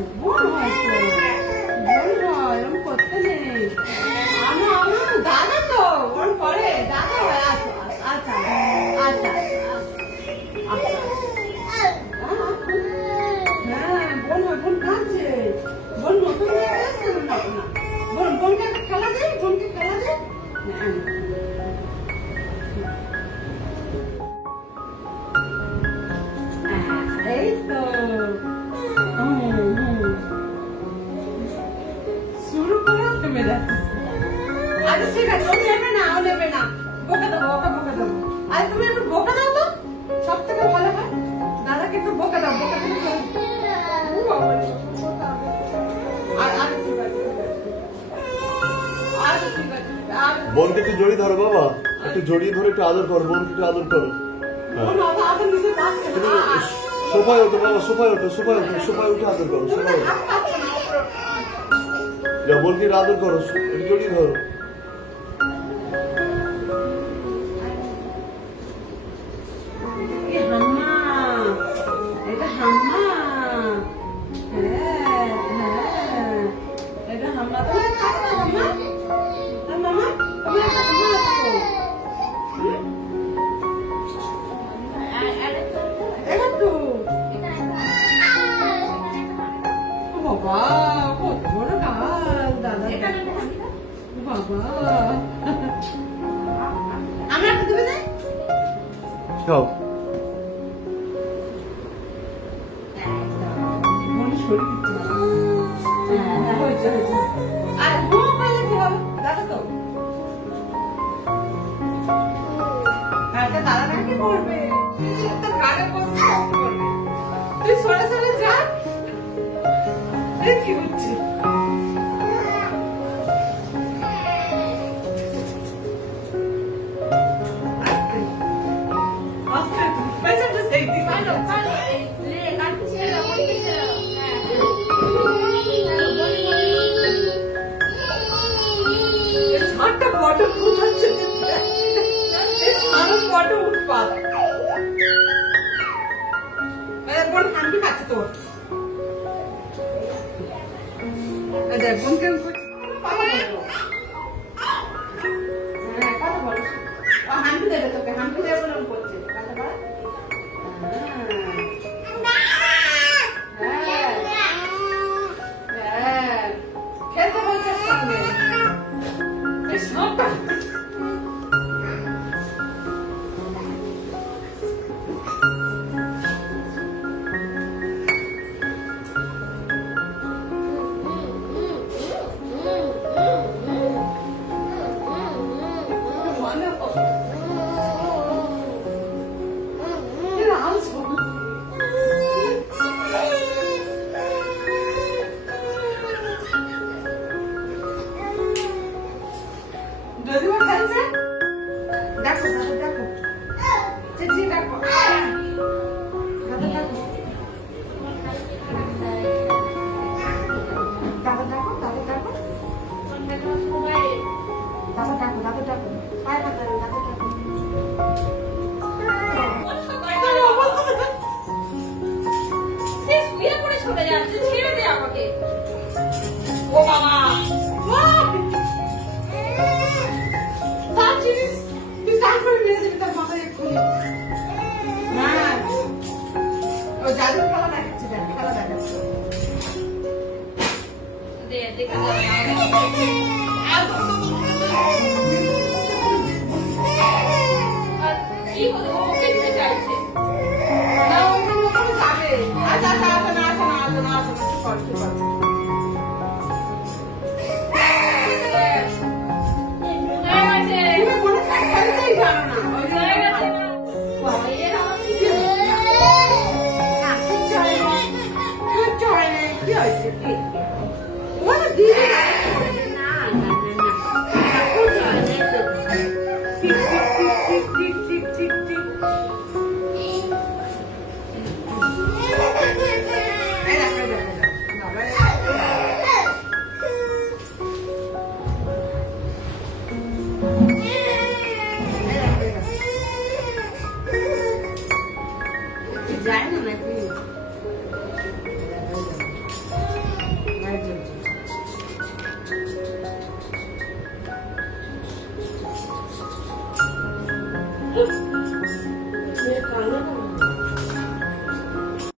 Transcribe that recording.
হয়েছে, বোন হয়েছে, বোন হয়, এরকম করতে নেই। আমার দাদা তো ওর পরে দাদা হয়। আচ্ছা আচ্ছা আচ্ছা আচ্ছা, হ্যাঁ বোন হয়, বোন কাঁদছে, বোন নতুন হয়ে গেছে না, বোন বোনকে খেলা দে, বোনকে খেলা দে। এই তো শুরু করে থেমে যাচ্ছিস। আচ্ছা ঠিক আছে, ও নেবে না, ও নেবে না, বকে দেবো, ওকে বকে দেবো। আর তুমি একটু বকে দাও তো, সব থেকে ভালো হয়। দাদাকে একটু বকে দাও, বকে দেবো। বোনকে একটু জড়িয়ে ধরো বাবা, একটু জড়িয়ে ধরে একটু আদর করো, বোনকে একটু আদর করো। সোফায় ওঠো বাবা, সোফায় ওঠো, সোফায় ওঠো, সোফায় উঠে আদর করো, সোফায় ওঠো। বোনকে আদর করো, একটু জড়িয়ে ধরো। Go. What a